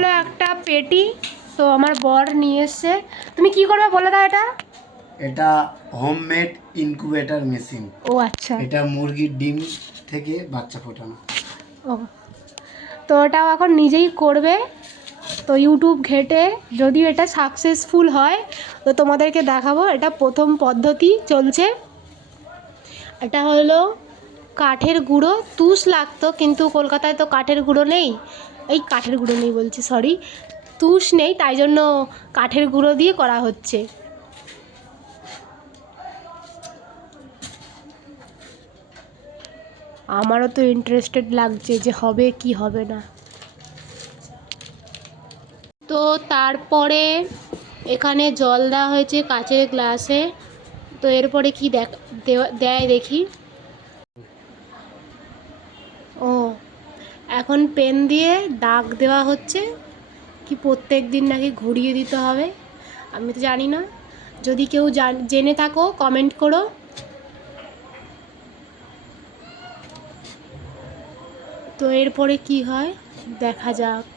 হলো একটা পেটি, তো আমার বর নিয়ে এসছে। তুমি কি করবে বলে দাও। এটা হোমমেড ইনকিউবেটর মেশিন। ও আচ্ছা, এটা মুরগির ডিম থেকে বাচ্চা ফোটানো। ও, তো ওটাও এখন নিজেই করবে। তো ইউটিউব ঘেটে যদি এটা সাকসেসফুল হয় তো তোমাদেরকে দেখাবো। এটা প্রথম পদ্ধতি চলছে। এটা হলো কাঠের গুঁড়ো, তুষ লাগতো, কিন্তু কলকাতায় তো কাঠের গুঁড়ো নেই, এই কাঠের গুঁড়ো নেই বলছি, সরি, তুষ নেই, তাই জন্য কাঠের গুঁড়ো দিয়ে করা হচ্ছে। আমারও তো ইন্টারেস্টেড লাগছে যে হবে কি হবে না। তো তারপরে এখানে জল দেওয়া হয়েছে কাচের গ্লাসে। তো এরপরে কি দেয় দেখি। ও, এখন পেন দিয়ে দাগ দেওয়া হচ্ছে, কি প্রত্যেক দিন নাকি ঘুরিয়ে দিতে হবে, আমি তো জানি না। যদি কেউ জেনে থাকো কমেন্ট করো। তো এরপরে কি হয় দেখা যাক।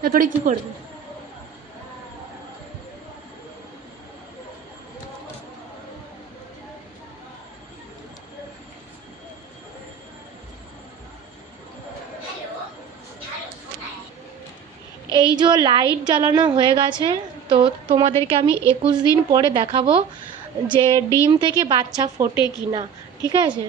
তারপরে কি করবে? এই যে লাইট জ্বালানো হয়ে গেছে, তো তোমাদেরকে আমি 21 দিন পরে দেখাবো যে ডিম থেকে বাচ্চা ফোটে কি না, ঠিক আছে।